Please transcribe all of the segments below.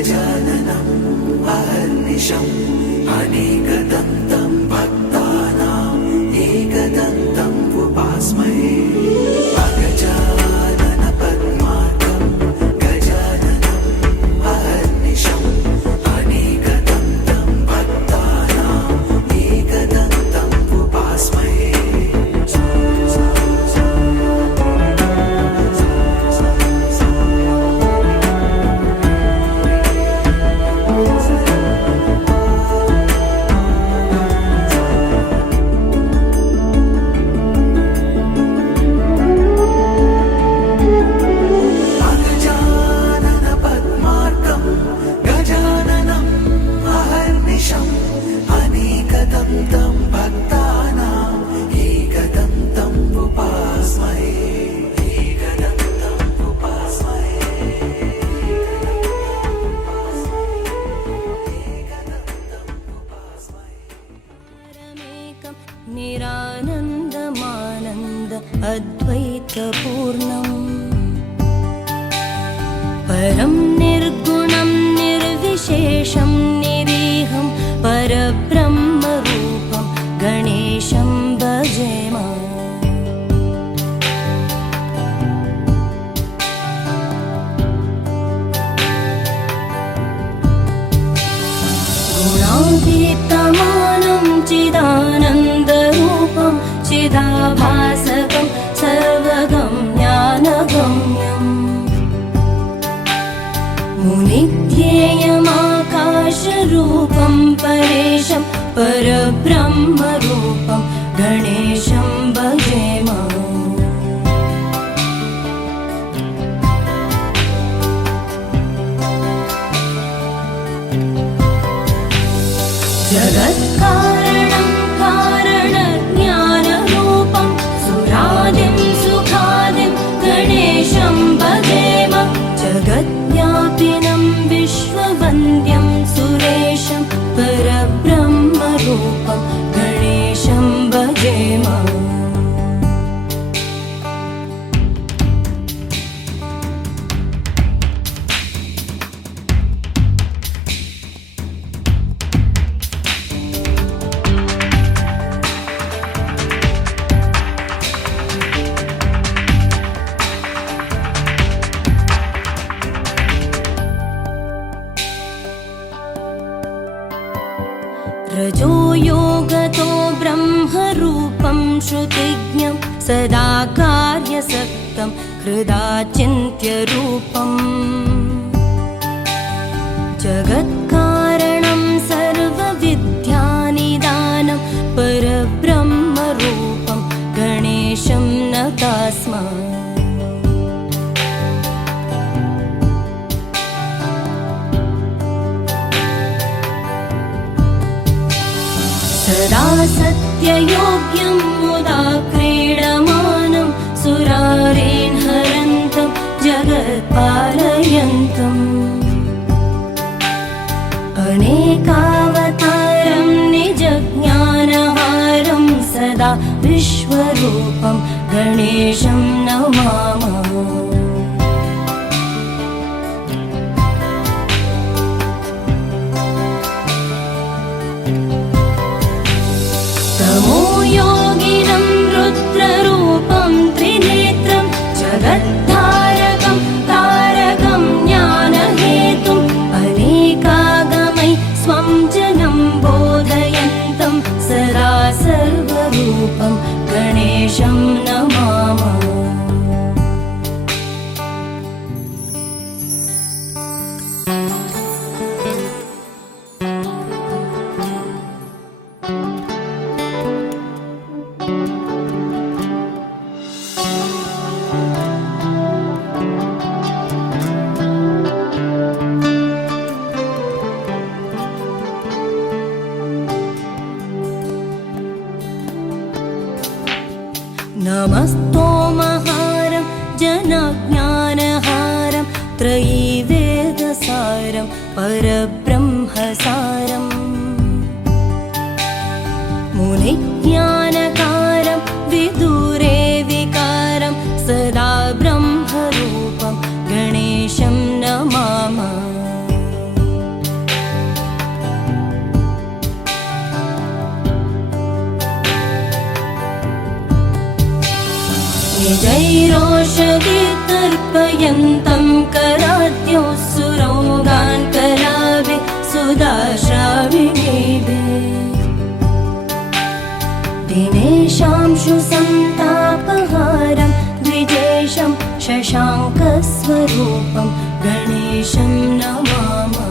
गजाननम् अहर्निशम् अनेकदन्तं भक्तानाम् एकदन्तम् उपास्महे अगजानन पद्मार्कं गजाननम् अहर्निशम् अनेकदन्तं भक्तानाम् एकदन्तम् उपास्महे निरानन्दमानन्द अद्वैतपूर्णम् परं निर्गुणं निर्विशेषं निरीहं परब्रह्मरूपं गणेशं भजेम गुणातीतमानं चिदानन्दरूपं चिदाभासकं सर्वगं ज्ञानगम्यम् मुनिध्येयमाकाशरूपं परेशं परब्रह्मरूपं गणेशं भजेम जगत्कारणं कारणज्ञानरूपं सुरादिं सुखादिं गणेशं भजेम जगद्व्यापिनं विश्ववन्द्यं सुरेशं परब्रह्मरूपं गणेशं भजेम रजो योगतो ब्रह्मरूपं श्रुतिज्ञं सदा कार्यसक्तं हृदाचिन्त्यरूपम् जगत्कारणं सर्वविद्यानिदानं परब्रह्मरूपं गणेशं नतास्म सदा सत्ययोग्यं मुदा क्रीडमानं सुरारेण हरन्तं जगत्पालयन्तम् अनेकावतारं निजज्ञानहारं सदा विश्वरूपं गणेशं नमामः योगिनं रुद्ररूपं त्रिनेत्रं जगद्धारकं तारकं ज्ञानहेतुम् अनेकागमै स्वं जनं बोधयन्तं सदा सर्वरूपं गणेशं नमामः नमस्तोमहारं जनज्ञानहारं त्रयीवेदसारं परब्रह्मसारं मुनिज्ञानकारं विदुरे विकारं सदा ब्रह्मरूपं गणेशं नमामः तर्पयन्तं कराद्योः सुरोगान् कलाभि सुदाशाविवेदे दिनेशांशु सन्तापहारं द्विजेशं शशाङ्कस्वरूपं गणेशं नमामः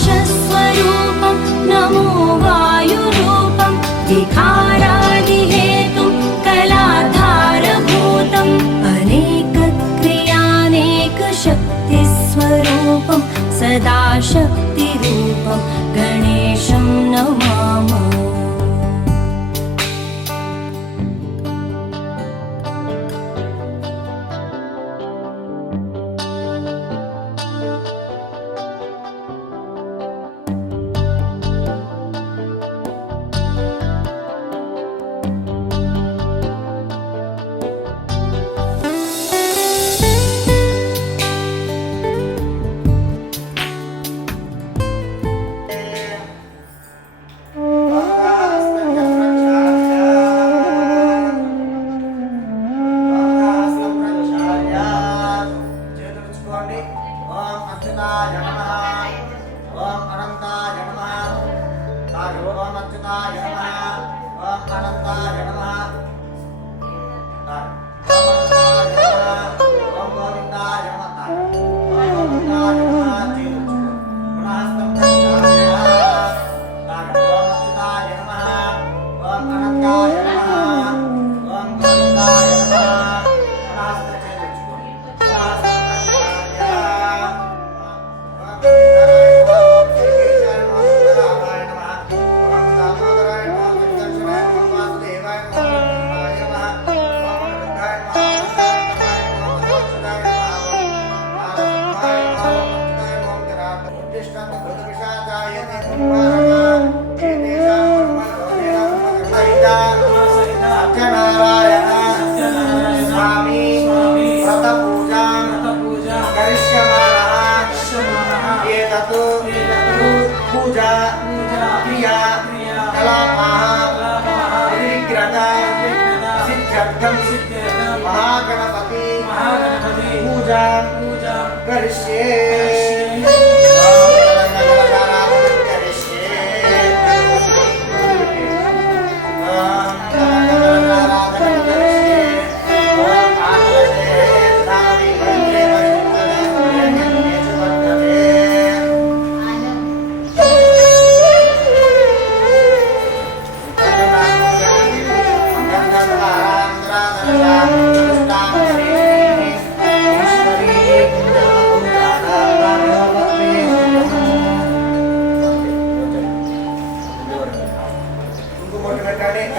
प्रकाशस्वरूपं नमो वायुरूपं विकारादिहेतुं कलाधारभूतम् अनेकक्रियानेकशक्तिस्वरूपं सदा शक्तिरूपं गणेशं नमामः महागणपति पूजा करिष्ये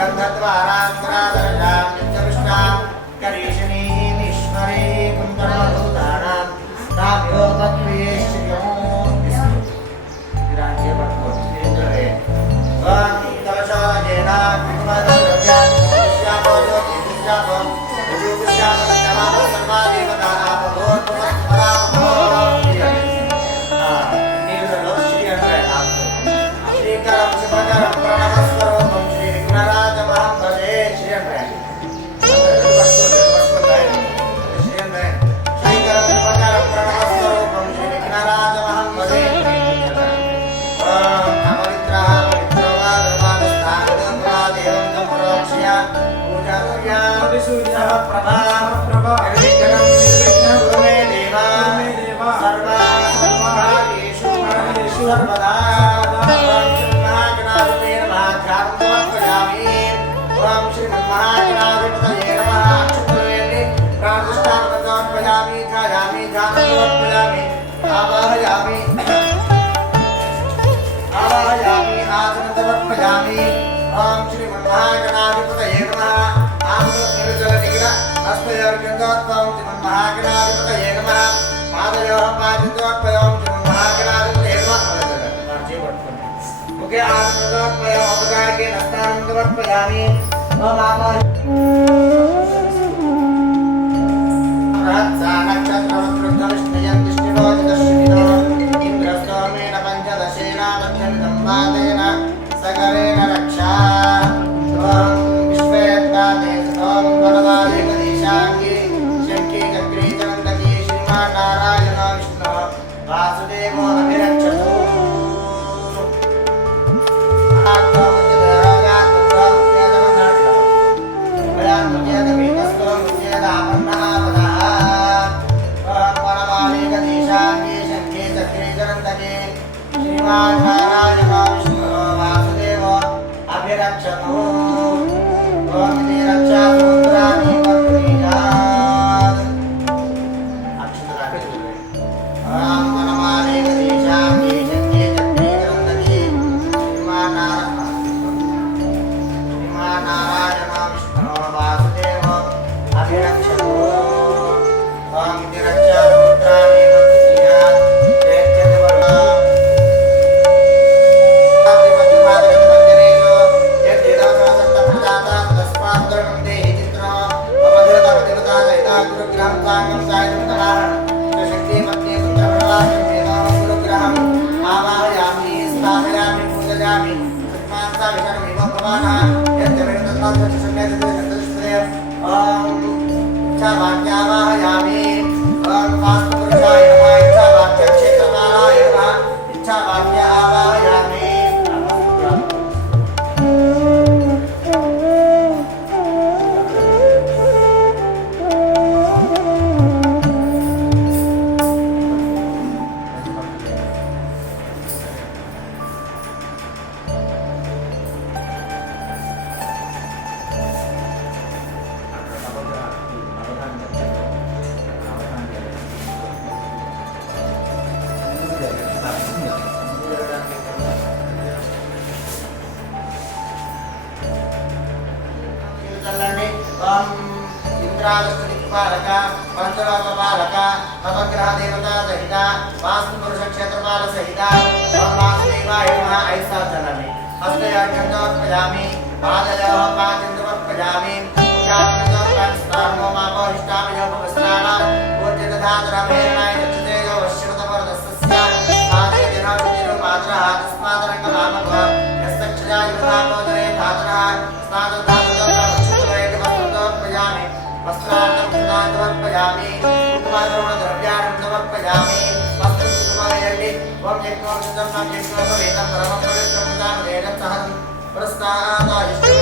नक्षत्र प्रसादेन सकरेण रक्षा त्वं विश्वेत्ताते सतों वरदायकदेशाङ्गी शङ्खे चक्रे चरन्तकी श्रीमान्नारायण विष्णु वासुदेवो अभिरक्षतु नारायण विष्णु वासुदेव अभिरक्षतु त्वमिति रक्षा सूत्राणि पत्नीयात् अक्षतराक्षते ओम वनमाले गदेशाङ्गी शङ्खे चक्रे चरन्तकी श्रीमान्नारायण विष्णु वासुदेव अभिरक्षतु त्वमिति रक्षा सूत्राणि पत्नीयात् इंद्रादस्तदिक्पालक पंचलोकपालक नवग्रह देवता सहित वास्तु पुरुष क्षेत्रपाल सहित वासुदेवाय नमः ऐसा चलामि हस्ते अर्घ्यमर्पयामि पादयोः पादन्द्रमर्पयामि पूजापनयोः पादस्तारमो मापोहिष्टामि योपवस्त्राणां पूज्यदधातरमेरणाय रक्षतेजो वश्यवतवरदस्तस्य पादयजनादिरो मातरः तस्मादरङ्गमामव यस्तक्षया युधापोदरे धातरः स्नादधातुदोपक्षुतवेदवस्त्रदोर्पयामि वस्त्रार्थं समर्पयामि कुकुमाद्रवणद्रव्याणं समर्पयामि वस्त्रकुकुमयल्लि ओम यज्ञोपवित्रं नं यज्ञोपवेदं परमं पवित्रं दानवेदं सहं प्रस्तादायिष्टं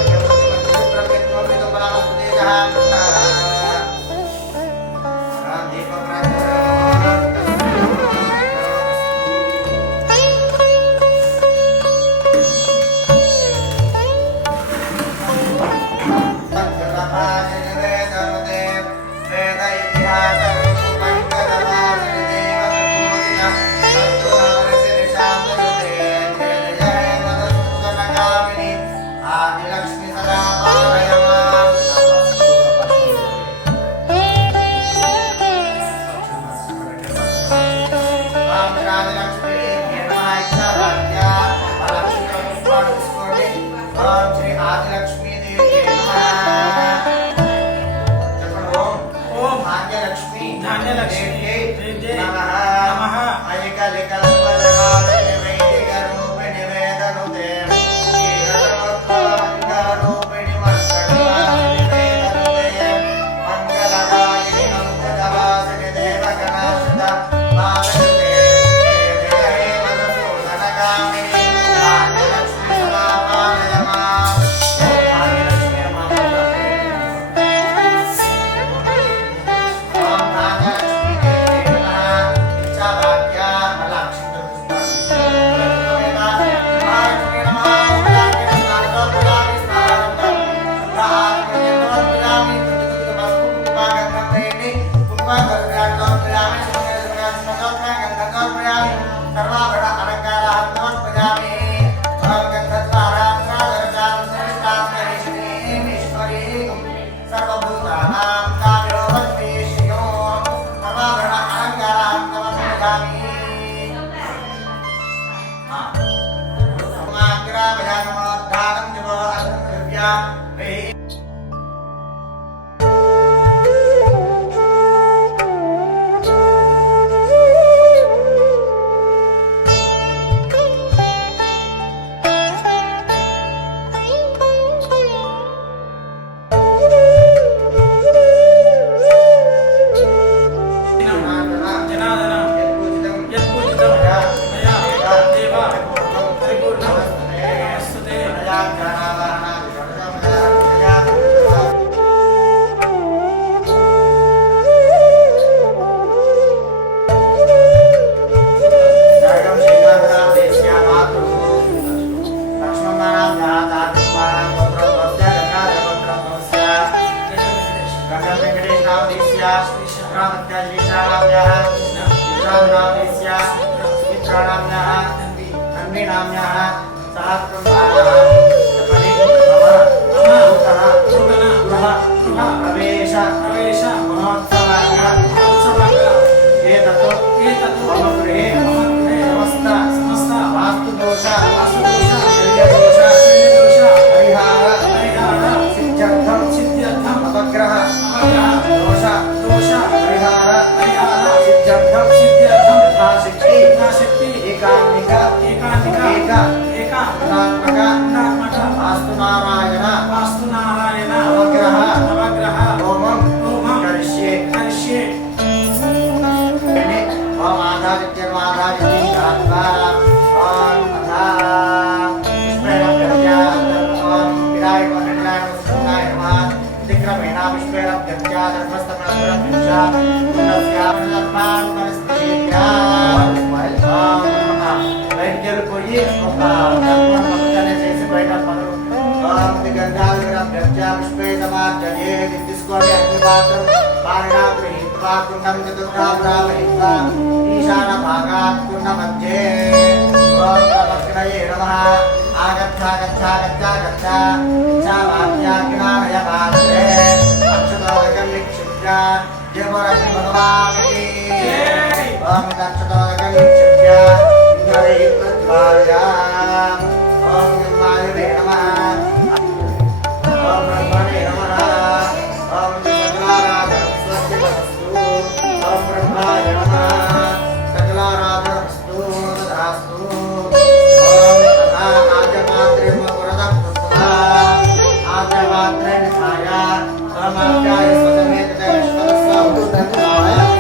यज्ञोपवित्रं परामस्तुतेजः कृष्णानाम्यः कृष्णानामेस्य सुमित्राणाम्यः अन्वीनाम्यः सहस्रम्भारः प्रवेश समस्त वास्तुदोष शल्यदोष परिहार सिद्ध्यर्थम अपग्रह दोष परिहार सिद्ध्यर्थम यथाशक्ति एकात्मिक गुणात्मक वास्तु नारायण नवग्रह होमं करिष्ये ओम आधारित्यर्वाधारिति धात्वा ओम तथा पुष्पेरभ्यर्च्या ओम विराय नमः दिक्रमेण पुष्पेरभ्यर्च्या धर्मस्तमनन्तरभ्यर्च्या पुण्यस्यानुदर्पान् परिस्थित्या వైద్యులు పోయి ఒక పక్కనే చేసి బయట పనులు గంగాధర పుష్పేతమార్జయే తీసుకోండి అగ్ని పాత్రం పారణాగ్రహీత్వాకుండం చతుర్థాభ్రామహిత్వా ఈశాన భాగాత్ కుండ మధ్యే ఓం నమః నమః ఆగచ్ఛాగచ్ఛాగచ్ఛాగచ్ఛ ఇచ్ఛావాక్యాగ్నాయ పాత్రే అక్షతోదకం నిక్షిప్య దేవరగ్ని భగవానికి ఓం అక్షతోదకం నిక్షిప్య ओम वायुवे नमः ओम ब्रह्मणे नमः ओम सकलाराधनं स्वस्तिमस्तु ओम ब्रह्माय नमः सकलाराधनमस्तु तथास्तु ओम तथा आद्यमात्रे पुरदं कृत्वा आद्यमात्रे निधाय परमात्याय स्वसमेत ईश्वरस्य भूतत्वाय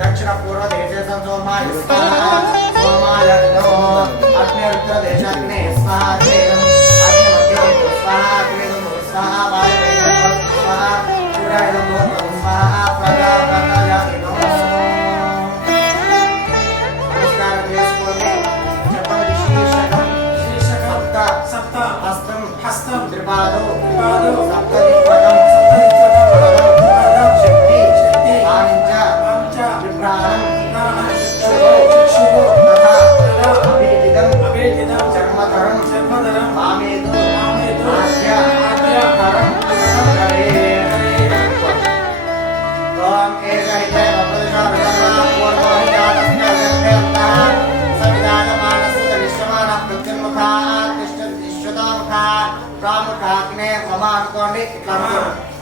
दक्षिण पूर्व देशे सोमाय स्वाहा सोमाय नमो अग्निरुद्र देशाग्ने स्वाहा अग्निं अग्निमध्यो स्वाहा अग्निं स्वाहा वायुवे स्वाहा सूर्याय नमो स्वाहा प्रजापतये नमो नमस्कार देशकोने जपति शीर्षकं सप्त हस्तं त्रिपादो सप्तदिक्पदं शक्ति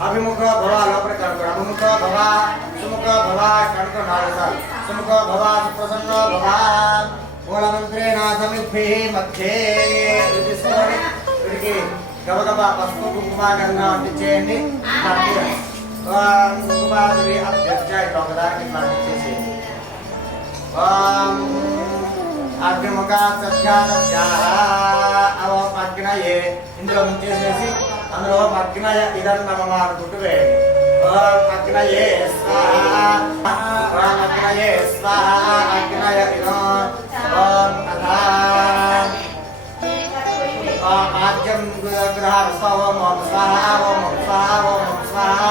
अभिमुख भवा लोपरे कणकोड अभिमुख भवा सुमुख भवा कणकोड नारसाल सुमुख भवा प्रसन्न भवा मूलमंत्रेण समिद्भिः मध्ये विदिस्मोनि विदिके गबगबा पసుపు కుంకుమ గంగా అంటించేయండి కుంకుమాదేవి అభ్యర్చయ ఒకదానికి అంటించేసేయండి అగ్నిముఖ సత్యాదత్యాహ అవో అగ్నయే ఇందులో ముంచేసేసి అందులో అగ్నయ ఇదన్నమ అనుకుంటూ వేయండి ఓం అగ్నయే స్వాహా ఓం అగ్నయే స్వాహా అగ్నయ ఇదో ఓం అథా ఆద్యం గ్రహ ఓం ఓం స్వాహా ఓం ఓం స్వాహా ఓం ఓం స్వాహా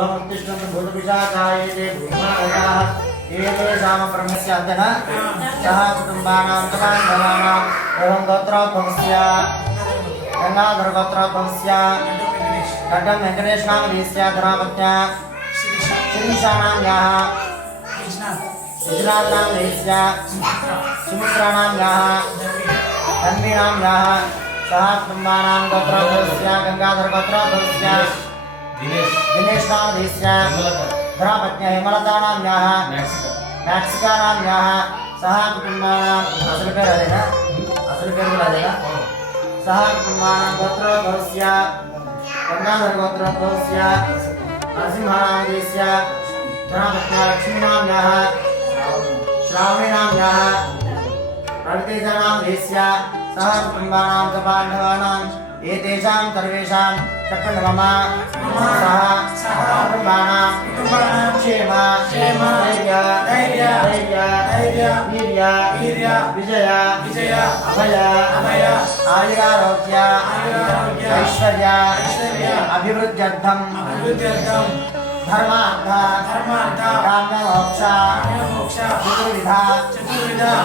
ओम उत्तिष्ठन्तु भूतपिशाचायेते भूमादयाः एतेषां ब्रह्मस्य अन्तः सह कुटुम्बानां समान्धवानां एवं गोत्रोद्भवस्य गङ्गाधरगोत्रोद्भवस्य खड्डं वेङ्कटेशनामधीस्य धरापत्या शिरीषाणां याः विजनाथनामधीस्य सुमित्राणां याः तन्वीणां याः सह कुटुम्बानां गोत्रोद्भवस्य गङ्गाधरगोत्रोद्भवस्य दिनेशनामधीस्य धरापत्या हेमलतानां याः मैक्सिकानां याः सह कुटुम्बानां असल पेर अदेना सह कुटुम्बानां गोत्रोद्भवस्य गङ्गाधरगोत्रोद्भवस्य नरसिंहानामधीस्य धरापत्या लक्ष्मीनां याः श्रावणीनां याः रवितेजानामधीस्य सह कुटुम्बानां च पाण्डवानां एतेषां सर्वेषां चक्रमम सह कुटुम्बानां क्षेम धैर्य वीर्य विजय अभय आयुरारोग्य ऐश्वर्य अभिवृद्ध्यर्थं धर्मार्थ काम्यमोक्ष चतुर्विधा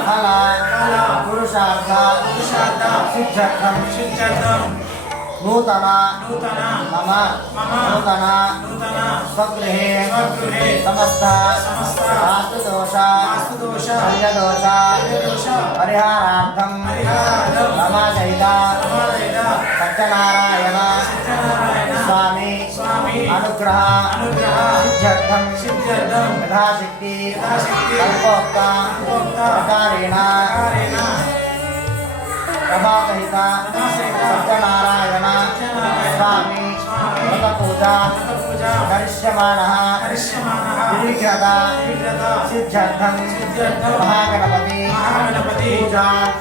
फल पुरुषार्थ सिद्ध्यर्थं नूतन मम नूतन स्वगृहे समस्त वास्तुदोष शल्यदोष परिहारार्थं मम सहित सत्यनारायण स्वामी अनुग्रह सिद्ध्यर्थं यथाशक्ति कल्पोक्त प्रकारेण प्रभासहित सत्यनारायण स्वामी व्रतपूजा करिष्यमाणः विधिव्रत सिद्ध्यर्थं महागणपति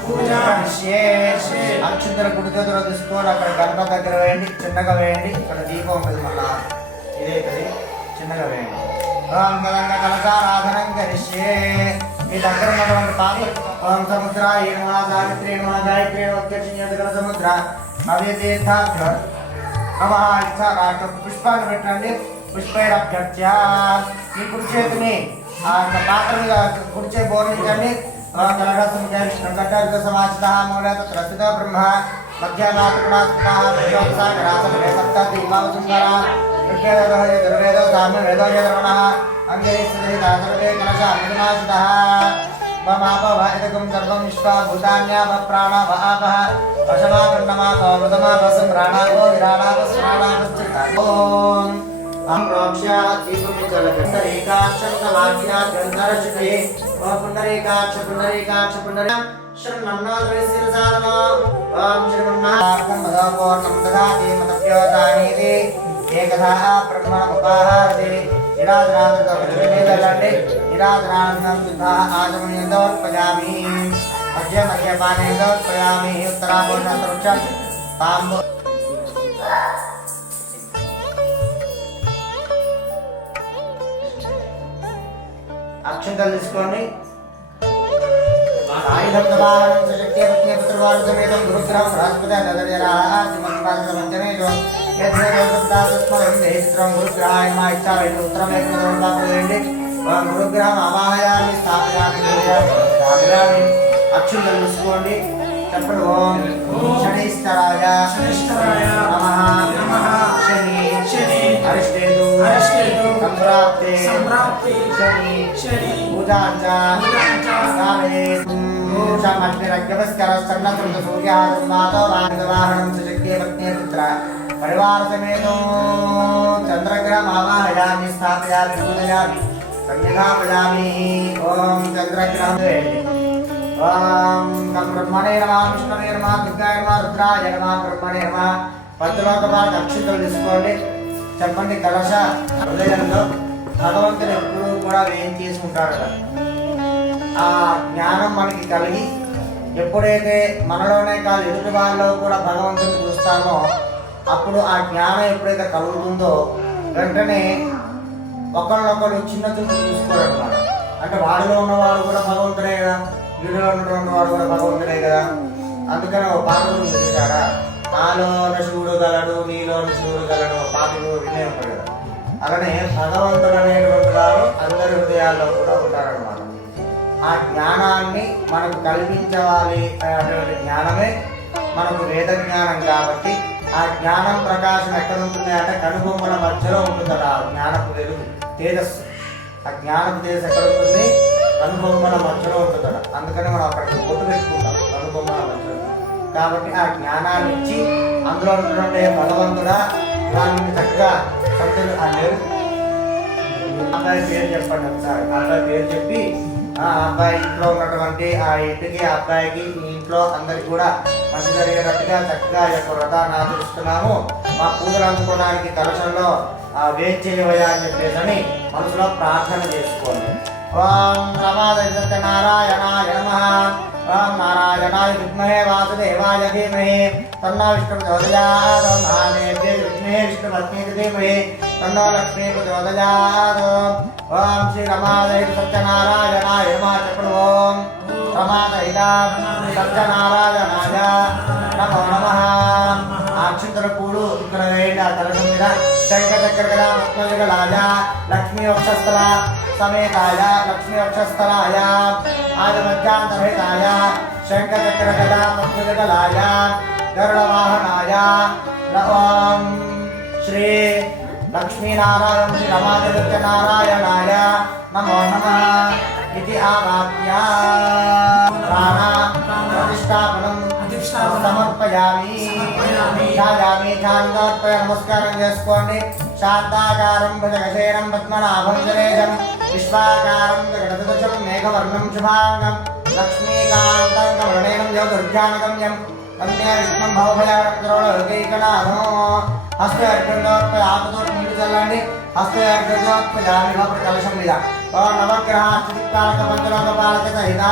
पूजा करिष्ये అక్షంతర గుడి దగ్గర తీసుకొని అక్కడ గడప దగ్గర వేయండి, చిన్నగా వేయండి. ఇక్కడ దీపం ఉంటుంది, మళ్ళా ఇదే కది చిన్నగా వేయండి. ఓం గంగా కలశారాధనం కరిష్యే. మీ దగ్గర ఉన్నటువంటి పాత్ర ఓం సముద్రాయ నమః గాయత్రీ నమః గాయత్రీ నమః సముద్ర నవే తీర్థాభ్య నమః ఇచ్చారాట పుష్పాలు పెట్టండి. పుష్పైరభ్యర్చ్య మీ కుడి చేతిని ఆ పాత్ర మీద కుడి చేతి బోర్నించండి. कलरसमुदय समाचितः मूले तत्र स्थितो ब्रह्म मध्यानात्मनात्मनः प्रचोदसागरासने सप्तदीपावसुन्दरा ऋग्वेदो यजुर्वेदो सामवेदो यधर्मणः अङ्गैस्सहितासर्वे कलशान्विनाशितः ममापव इदगं सर्वं विश्वा भूतान्यापप्राणाव आपः वशमापन्नमापो मृतमापः सम्राणावो विराणावस्राणावश्चिता ॐ अम्रोक्ष्या दीपमिचलकन्दरेकाक्षन्तवाक्या गन्धरचिते पुण्डरीकाक्ष पुण्डरीकाक्ष पुण्डरी शरणन्नाद्रैस्यसाधनो ॐ श्रीमन्नाथं मदपूर्णं ददाति मदप्योदानीति एकधा ब्रह्मणमुपाहारति निराधनादृतपतिमेदलण्डे निराधनादृतं शुद्धः आचमनीयन्दोत्पयामि मध्य मध्यपानेन्दोत्पयामि उत्तरापूर्णसरुक्षं ताम्बो అక్షంతలు తీసుకోండి. ఆయుధం దవాహనం సశక్తి పత్ని పుత్రవారు సమేతం గురుగ్రహం బృహస్పతి నదజరాజనేజో యజ్ఞం గురుగ్రహాయ మా ఇచ్చారు ఉత్తరం వేయండి. గురుగ్రహం అవాహయాన్ని స్థాపయామి. అక్షంతలు తీసుకోండి. చెప్పండి. ఓం శనీశ్వరాయ నమః. శని అరిష్టేతు సంప్రాప్తే శని పూజాంచ సూర్యాహరణం సుశక్తి పత్ని పుత్ర పరివార సమేతో చంద్రగ్రహం ఆవాహయామి స్థాపయామి పూజయామి సంధ్యాపయామి. ఓం చంద్రగ్రహం ఓం బ్రహ్మణే నమః విష్ణవే నమః దుర్గాయ నమః రుద్రాయ నమః బ్రహ్మణే నమః. పంచలోకపాలకు అక్షంతలు తీసుకోండి. చెప్పండి. కలశ హృదయంలో భగవంతుడు ఎప్పుడు కూడా ఏం చేసుకుంటాడు. ఆ జ్ఞానం మనకి కలిగి ఎప్పుడైతే మనలోనే కాదు ఎదుటి వాళ్ళలో కూడా భగవంతుని చూస్తామో అప్పుడు ఆ జ్ఞానం ఎప్పుడైతే కలుగుతుందో వెంటనే ఒకళ్ళొకళ్ళు చిన్న చూపు చూసుకోరు అన్నమాట. అంటే వాడిలో ఉన్నవాడు కూడా భగవంతుడే కదా, వీడిలో ఉన్నవాడు కూడా భగవంతుడే కదా. అందుకని ఒక పాట గురించి చూసారా, నాలోన శివుడు గలడు నీలోన శివుడు గలడు పాటలు వినే ఉంటాడు కదా. అలానే భగవంతుడు అనేటువంటి వారు అందరి హృదయాల్లో కూడా ఉంటారన్నమాట. ఆ జ్ఞానాన్ని మనకు కల్పించవాలి అనేటువంటి జ్ఞానమే మనకు వేద జ్ఞానం కాబట్టి ఆ జ్ఞానం ప్రకాశం ఎక్కడ ఉంటుంది అంటే కనుబొమ్మల మధ్యలో ఉంటుందట. ఆ జ్ఞానపు వెలుగు తేజస్సు, ఆ జ్ఞానపు తేజస్సు ఎక్కడ ఉంటుంది? కనుబొమ్మల మధ్యలో ఉంటుందట. అందుకని మనం అక్కడికి బొట్టు పెట్టుకుంటాం కనుబొమ్మల మధ్యలో. కాబట్టి ఆ జ్ఞానాన్ని ఇచ్చి అందులో ఉన్నటువంటి భగవంతుడా దాన్ని చక్కగా సత్యులు లేరు. అబ్బాయి పేరు చెప్పండి ఒకసారి. అబ్బాయి పేరు చెప్పి ఆ అబ్బాయి ఇంట్లో ఉన్నటువంటి ఆ ఇంటికి ఆ అబ్బాయికి ఈ ఇంట్లో అందరికి కూడా మంచి జరిగేటట్టుగా చక్కగా ఈ యొక్క వ్రతాన్ని ఆచరిస్తున్నాము. మా పూజలు అందుకోవడానికి కలశంలో వేచి చేయవయా అని చెప్పేసి అని మనసులో ప్రార్థన చేసుకోండి. ఓం రమానారాయణాయ నమః. ఓం నారాయణాయ విద్మహే వాసుదేవాయ ధీమహి తన్నో విష్ణు ప్రచోదయాత్. ఓం మహాదేవ్యే విద్మహే విష్ణుపత్ని ధీమహి తన్నో లక్ష్మీ ప్రచోదయాత్. ఓం శ్రీ రమాదేవి సత్యనారాయణాయ నమః. చెప్పండి ఓం రమాదేవి సత్యనారాయణాయ నమో నమః. అక్షంతర పూలు ఇక్కడ వేయండి. ఆ కలశం మీద శంఖచక్ర పద్మయుగళాయ లక్ష్మీ వక్షస్థల సమేతాయ లక్ష్మీ వక్షస్థలాయ ఆది మధ్యాంతరహితాయ శంఖచక్ర గదా పద్మయుగళాయ గరుడవాహనాయ ఓం శ్రీ లక్ష్మీనారాయణ శ్రీ రమాదిత్య నారాయణాయ నమో నమః ఇది ఆవాప్య ప్రాణ ప్రతిష్టాపనం సమర్పయామి. నమస్కారం చేసుకోండి. శాంతాకారం భుజగశేనం పద్మనాభం గణేశం విశ్వాకారం గణపతిం మేఘవర్ణం శుభాంగం లక్ష్మీకాంతం కమలనయనం యోగర్జానగమ్యం కన్యా విష్ణుం భవభయాకైకనాథో. హస్తయార్ఘ్యంలోత్పయామతో నీటి చల్లండి. హస్తయార్ఘ్యంలోత్పయామి లోపల కలశం మీద. ఓం నవగ్రహ స్థితిపాలక పంచలోకపాలక సహిత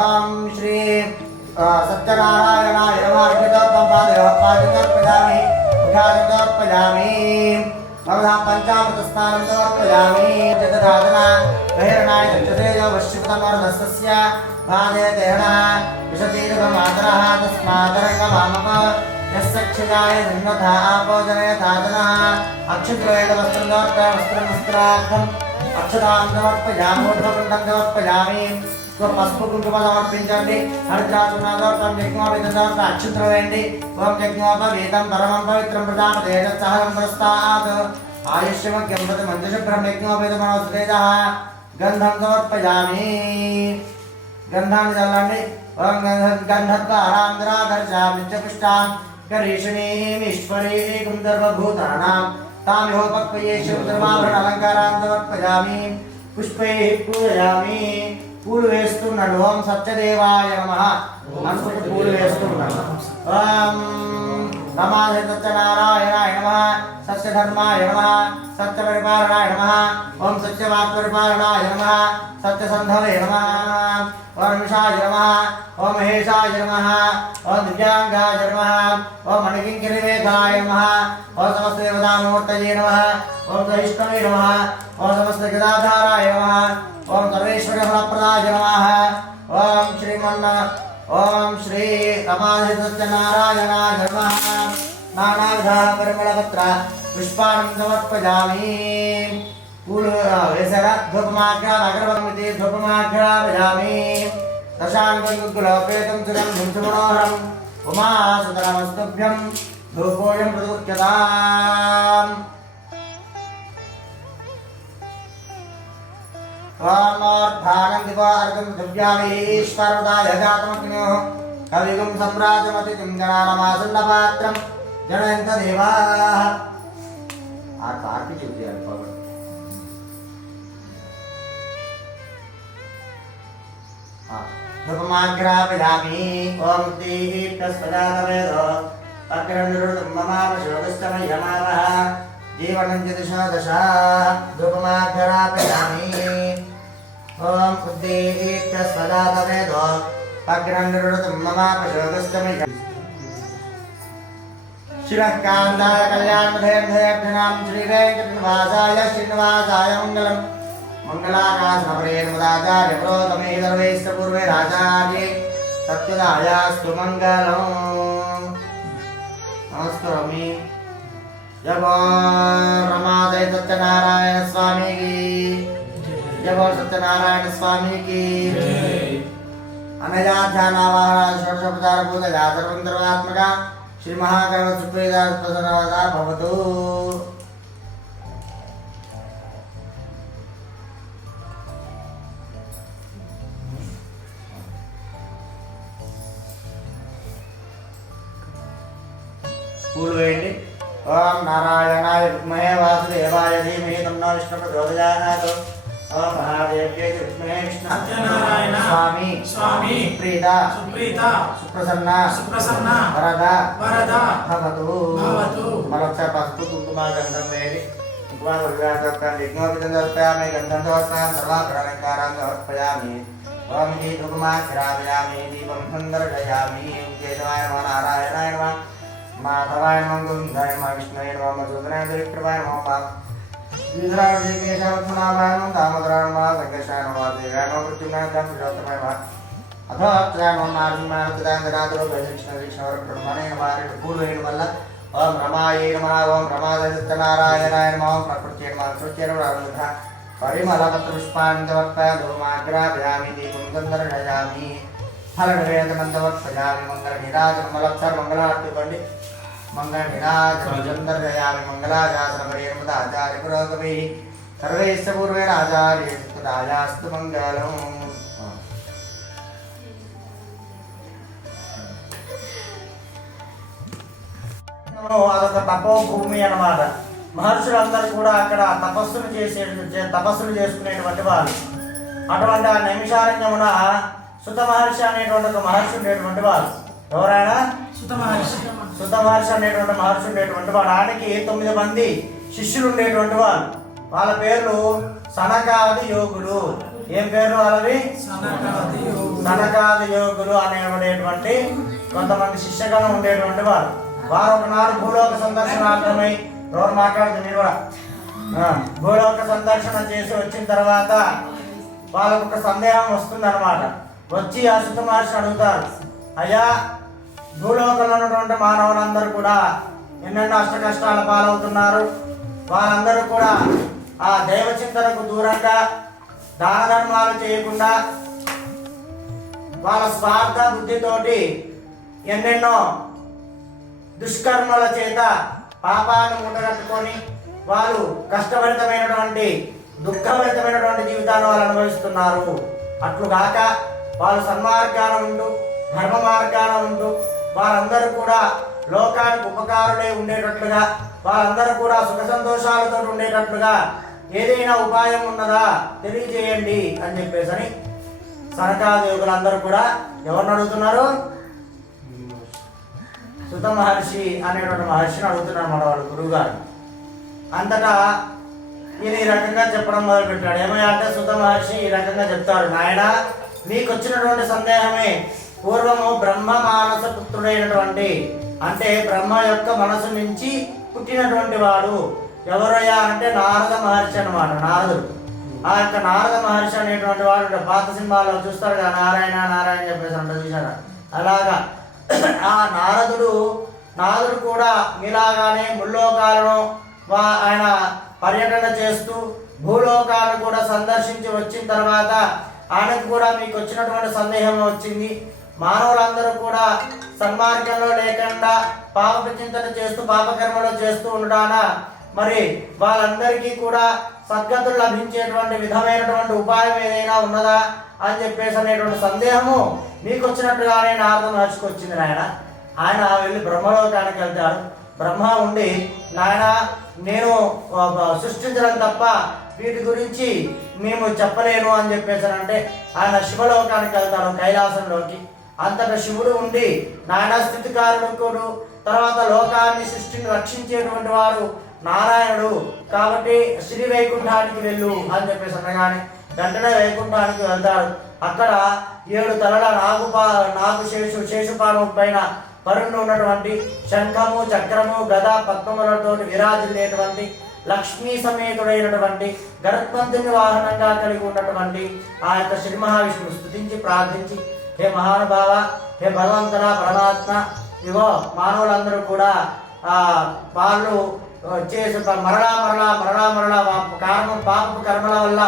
ఓం శ్రీ సత్యనారాయణాయ నమః. పజామి భవదా పంచామృత స్నానం సమర్పయామి. జగదాదన గైరణాయ చతురేజో వశ్యతమర్దస్య భాదే దేహన విషతీర్ఘమాతరః తస్మాదరంగమామమ యస్సక్షయాయ ధన్వథా ఆపోజనయ తాదనః. అక్షత్రేణ వస్త్రం వస్త్రం వస్త్రార్థం అక్షతాం సమర్పయామి. ఊర్ధ్వపుండం సమర్పయామి. పసుపు కుంకుమ సమర్పించండి. హరిద్రాసునాథోత్తం యజ్ఞోపేతం అక్షంత్రం వేయండి. ఓం యజ్ఞోపవీతం పరమం పవిత్రం ప్రజాపతేజసహరం పురస్తాత్ ఆయుష్యమగ్యం ప్రతి మంజుశుభ్రం యజ్ఞోపేతమనోస్తేజ. గంధం సమర్పయామి. గంధాన్ని చల్లండి. ఓం గంధద్వారాంధ్రాధర్షామిత్యపుష్టాం కరీషణీమీశ్వరీకం సర్వభూతానాం తామిహోపక్వయేషు ధర్మాభరణ అలంకారాన్ సమర్పయామి. పుష్పై పూజయామి. పూలు వేస్తున్నాడు. ఓం సత్యదేవాయ నమః అనుకుంటూ పూలు వేస్తున్నాడు. ఓం రమాధి సత్యనారాయణాయ నమః. సత్యధర్మాయ నమః. సత్యపరిపాలనాయ నమః. ఓం సత్యవాక్పరిపాలనాయ నమః. సత్యసంధవే నమః. ఓం నిషాయ నమః. ఓం మహేశాయ నమః. ఓం దివ్యాంగాయ నమః. ఓం మణికింకిరివేదాయ నమః. ఓం సమస్త దేవతామూర్తయే నమః. ఓం సహిష్ణవే నమః. ఓం సమస్త గదాధారాయ నమః. ఓం సర్వేశ్వర ఫలప్రదాయ నమః. ఓం ఓం శ్రీ రమాధి సత్యనారాయణాయ నమః. నానావిధ పరిమళపత్ర పుష్పాణం సమర్పయామి. పూలు వేసర ధూపమాఘ్రామ అగరబత్తి ధూపమాఘ్రామయామి. దశాంగులోపేతం సుగంధం సుమనోహరం ఉమాసుతరమస్తుభ్యం ధూపోయం ప్రదుచ్యతాం. వామోర్ధానం దివార్గం దివ్యామీశ్వరదాయ జాతమగ్న్యో కవిగుం సమ్రాజమతిథిం గణానమాసన్నపాత్రం జనయంత దేవాః. ఆ కార్తీ చెప్తారు పవన్. ధూపమాఘ్రాపయామి. ఓం దీప్తస్పదాతవేదో అగ్రనిరుతం మమాపశోదస్తమయమావః జీవనం దిశో దశ. ధూపమాఘ్రాపయామి. ఓం ఉద్దీప్తస్పదాతవేదో అగ్రనిరుతం మమాపశోదస్తమయ. శిరకాంతాయ కళ్యాణమధేర్ధయాభ్యనాం శ్రీవేంకటనివాసాయ శ్రీనివాసాయ మంగళం. మంగళాకాశనపరేణుదాచార్య పురోగమే సర్వైశ్చ పూర్వే రాచార్యే సత్యదాయాస్తు మంగళం. నమస్కారమి. జగో రమాదయ సత్య सत्यनारायण स्वामी की जय बोल सत्यनारायण स्वामी की अनया ध्यानावाहन षोडशोपचार पूजया सर्वंतर्वात्मका श्री महागणपति सुप्रीता प्रसन्नता भवतु। पूर्वेण्डि ओम नारायणाय विद्महे वासुदेवाय धीमहि तन्नो विष्णुः प्रचोदयात्। ओम महादेव्यै विद्महे विष्णुः सत्यनारायण स्वामी स्वामी सुप्रीता सुप्रसन्ना वरदा भवतु। मलक्षर पసుపు కుంకుమ గంధం వేడి కుంకుమ వివాహం యజ్ఞోపేతం సమర్పయామి గంధం దోషాం సర్వాకరణకారం సమర్పయామి। ఓం హి ధూపమాఘ్రామయామి దీపం సందర్శయామి। కేశవాయ నమః నారాయణాయ నమః माधवाय नमः गोविन्दाय नमः विष्णुवे नमः मधुसूदनाय त्रिविक्रमाय नमः विद्राय केशवत्मनाभाय नमः दामोदराय नमः संकर्षाय नमः देवाय नमः मृत्युंजयाय पुरुषोत्तमाय नमः अथो अक्षराय नमः नारसिंहाय चिदानन्दनाथो वैष्णवब्रह्मणे नमः पूर्वेण वल्ल ओम रमायै नमः ओम रमासत्यनारायणाय नमः ओम प्रकृत्यै नमः श्रुत्यै नमः परिमलपत्रपुष्पाणि समर्पयामि धूपमाघ्रामयामि दीपं संदर्शयामि फलवेदमन्तवत्सयामि मङ्गलनिराजनमलक्षर मङ्गलार्ति पंडित मङ्गलनिराजनचन्दर्शयामि मङ्गलाचार्यपरियर्मदाचार्य पुरोगभिः सर्वैश्च पूर्वेण आचार्यस्तुरायास्तु मङ्गलम्। అదొక తపోభూమి అన్నమాట। మహర్షులందరూ కూడా అక్కడ తపస్సులు చేసుకునేటువంటి వాళ్ళు। అటువంటి ఆ నైమిషారణ్యమున సుత మహర్షి అనేటువంటి ఒక మహర్షి ఉండేటువంటి వాడు। ఎవరైనా సుత మహర్షి అనేటువంటి మహర్షి ఉండేటువంటి వాడు। ఆయనకి 9 మంది శిష్యులు ఉండేటువంటి వాళ్ళు। వాళ్ళ పేర్లు సనకాది యోగులు। ఏం పేర్లు వాళ్ళవి? సనకాది యోగులు అనేటువంటి కొంతమంది శిష్యగణం ఉండేటువంటి వారు। వారు ఒకనాడు భూలోక సందర్శనార్థమై ఎవరు మాట్లాడుతుంది మీరు కూడా భూలోక సందర్శన చేసి వచ్చిన తర్వాత వాళ్ళకు ఒక సందేహం వస్తుంది అన్నమాట। వచ్చి ఆ సుత మహర్షిని అడుగుతారు, అయ్యా భూలోకంలో ఉన్నటువంటి మానవులందరూ కూడా ఎన్నెన్నో అష్ట కష్టాల పాలవుతున్నారు। వాళ్ళందరూ కూడా ఆ దైవ చింతనకు దూరంగా దాన ధర్మాలు చేయకుండా వాళ్ళ స్వార్థ బుద్ధితోటి ఎన్నెన్నో దుష్కర్మల చేత పాపాన్ని మూటగట్టుకొని వాళ్ళు కష్టభరితమైనటువంటి దుఃఖభరితమైనటువంటి జీవితాన్ని వాళ్ళు అనుభవిస్తున్నారు। అట్లుగాక వాళ్ళు సన్మార్గాన ఉంటూ ధర్మ మార్గాన ఉంటూ వారందరూ కూడా లోకానికి ఉపకారులై ఉండేటట్లుగా వారందరూ కూడా సుఖ సంతోషాలతో ఉండేటట్లుగా ఏదైనా ఉపాయం ఉన్నదా తెలియజేయండి అని చెప్పేసి సనకాది యోగులందరూ కూడా ఎవరిని అడుగుతున్నారు? సుత మహర్షి అనేటువంటి మహర్షిని అడుగుతున్నారు మన వాళ్ళు గురువు గారు। అంతటా ఈయన ఈ రకంగా చెప్పడం మొదలు పెట్టాడు। ఏమయ్యా అంటే సుత మహర్షి ఈ రకంగా చెప్తారు, నాయన మీకు వచ్చినటువంటి సందేహమే పూర్వము బ్రహ్మ మానస పుత్రుడైనటువంటి అంటే బ్రహ్మ యొక్క మనసు నుంచి పుట్టినటువంటి వాడు ఎవరయ్యా అంటే నారద మహర్షి అన్నమాట। నారదుడు ఆ యొక్క నారద మహర్షి అనేటువంటి వాడు పాత సినిమాలో చూస్తారు కదా, నారాయణ నారాయణ చెప్పేసి అంటే చూసారా, అలాగా ఆ నారదుడు కూడా మీలాగానే ముల్లోకాలను ఆయన పర్యటన చేస్తూ భూలోకాలను కూడా సందర్శించి వచ్చిన తర్వాత ఆయనకు కూడా మీకు వచ్చినటువంటి సందేహం వచ్చింది। మానవులందరూ కూడా సన్మార్గంలో లేకుండా పాప చింతన చేస్తూ పాపకర్మలు చేస్తూ ఉండడాన మరి వాళ్ళందరికీ కూడా సద్గతులు లభించేటువంటి విధమైనటువంటి ఉపాయం ఏదైనా ఉన్నదా అని చెప్పేసి అనేటువంటి సందేహము మీకు వచ్చినట్టుగానే నారద మహర్షికి వచ్చింది నాయన। ఆయన వెళ్ళి బ్రహ్మలోకానికి వెళ్తాడు। బ్రహ్మ ఉండి నాయన నేను సృష్టించడం తప్ప వీటి గురించి మేము చెప్పలేను అని చెప్పేసి అంటే ఆయన శివలోకానికి వెళ్తాడు, కైలాసంలోకి। అంతటా శివుడు ఉండి నాయన స్థితికారుడు తర్వాత లోకాన్ని సృష్టిని రక్షించేటువంటి వాడు నారాయణుడు కాబట్టి శ్రీ వైకుంఠానికి వెళ్ళు అని చెప్పేసి అనగానే వెంటనే వైకుంఠానికి వెళ్తాడు। అక్కడ 7 తలల శేషుపానం పైన పరుండి ఉన్నటువంటి శంఖము చక్రము గద పద్మములతో విరాజిల్లేటువంటి లక్ష్మీ సమేతుడైనటువంటి గరుత్మంతుని వాహనంగా కలిగి ఉన్నటువంటి ఆ యొక్క శ్రీ మహావిష్ణువు స్తుతించి ప్రార్థించి, హే మహానుభావ, హే భగవంతుడా పరమాత్మ, ఇగో మానవులందరూ కూడా వాళ్ళు చేసి మరలా పాపపు కర్మల వల్ల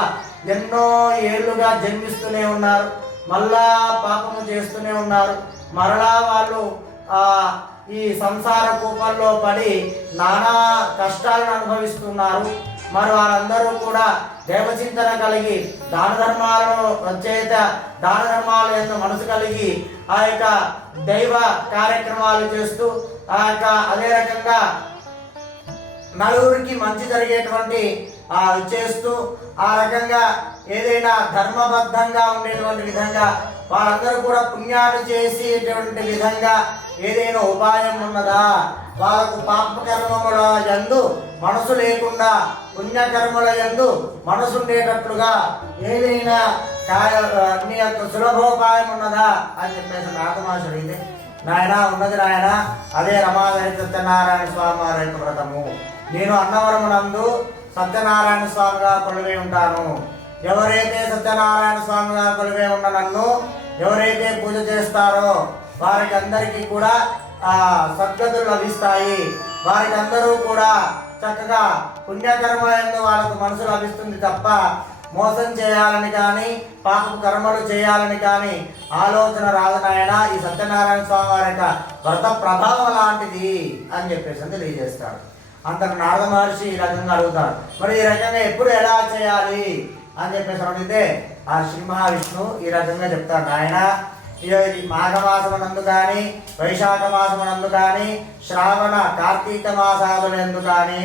ఎన్నో ఏళ్ళుగా జన్మిస్తూనే ఉన్నారు, మళ్ళా పాపము చేస్తూనే ఉన్నారు. మరలా వాళ్ళు ఈ సంసార కూపంలో పడి నానా కష్టాలను అనుభవిస్తున్నారు. మరి వారందరూ కూడా దేవచింతన కలిగి దాన ధర్మాల యొక్క మనసు కలిగి ఆ యొక్క దైవ కార్యక్రమాలు చేస్తూ అదే రకంగా నలుగురికి మంచి జరిగేటువంటి చేస్తూ ఆ రకంగా ఏదైనా ధర్మబద్ధంగా ఉండేటువంటి విధంగా వాళ్ళందరూ కూడా పుణ్యాలు చేసేటువంటి విధంగా ఏదైనా ఉపాయం ఉన్నదా? వాళ్ళకు పాపకర్మముల యందు మనసు లేకుండా పుణ్యకర్మల యందు మనసు ఉండేటట్లుగా ఏదైనా నీ యొక్క సులభోపాయం ఉన్నదా అని చెప్పేసి నారదమహర్షి అడిగితే, నాయన ఉన్నది నాయన, అదే రమాదేవి సత్యనారాయణ స్వామి వారి యొక్క వ్రతము. నేను అన్నవరమునందు సత్యనారాయణ స్వామిగా కొలువై ఉంటాను. ఎవరైతే సత్యనారాయణ స్వామిగా కొలువై ఉన్న నన్ను ఎవరైతే పూజ చేస్తారో వారికి అందరికీ కూడా సద్గతులు లభిస్తాయి. వారికి అందరూ కూడా చక్కగా పుణ్యకర్మలందు వాళ్ళకు మనసు లభిస్తుంది తప్ప మోసం చేయాలని కానీ పాపపు కర్మలు చేయాలని కానీ ఆలోచన రాదు నాయన. ఈ సత్యనారాయణ స్వామి వారి యొక్క వ్రత ప్రభావం లాంటిది అని చెప్పేసి తెలియజేస్తాడు. అంతకు నారద మహర్షి ఈ రకంగా అడుగుతాడు, మరి ఈ రకంగా ఎప్పుడు ఎలా చేయాలి అని చెప్పేసి అడిగితే ఆ శ్రీ మహావిష్ణు ఈ రకంగా చెప్తాడు, నాయన మాఘమాసమునందు కానీ వైశాఖ మాసమునందు కానీ శ్రావణ కార్తీక మాసాదులందు కానీ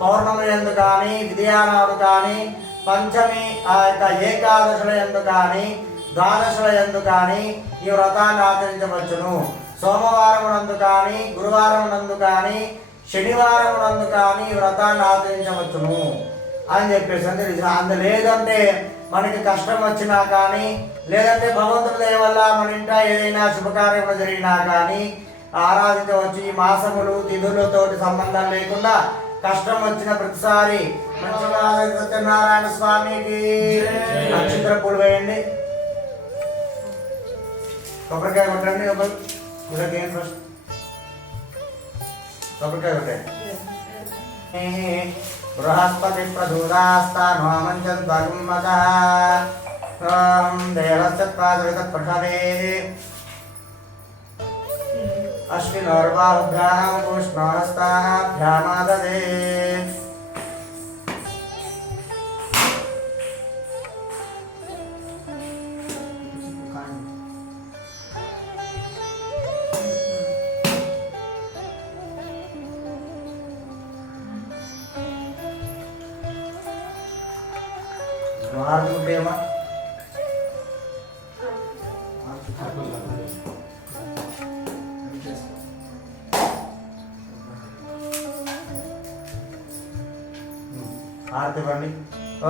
పౌర్ణమి ఎందు కానీ విద్యానాడు కానీ పంచమి ఆ యొక్క ఏకాదశుల ఎందు కానీ ద్వాదశుల ఎందు కానీ ఈ వ్రతాన్ని ఆచరించవచ్చును. సోమవారమునందు కానీ గురువారమునందు కానీ శనివారమునందు కానీ ఈ వ్రతాన్ని ఆచరించవచ్చును అని చెప్పేసి అందు లేదంటే మనకి కష్టం వచ్చినా కానీ లేదంటే భగవంతుడి దయ వల్ల మన ఇంట ఏదైనా శుభకార్యములు జరిగినా కానీ ఆరాధించవచ్చు. ఈ మాసములు తిథులతోటి సంబంధం లేకుండా కష్టం వచ్చిన ప్రతిసారి మంచిగా సత్యనారాయణ స్వామికి నక్షత్ర పూలు వేయండి, కొబ్బరికాయ కొట్టండి. ఫస్ట్ కొబ్బరికాయ కొట్టండి. బృహస్పతి ప్రధూదాస్తాన్వామంచద్వగుమ్మత దేవశ్చత్వాదృతపృషవే అశ్వినోర్బాహుభ్యాం పుష్ణోహస్తాభ్యామాదదే. మార్గుంటేమా ఆరతి పండి.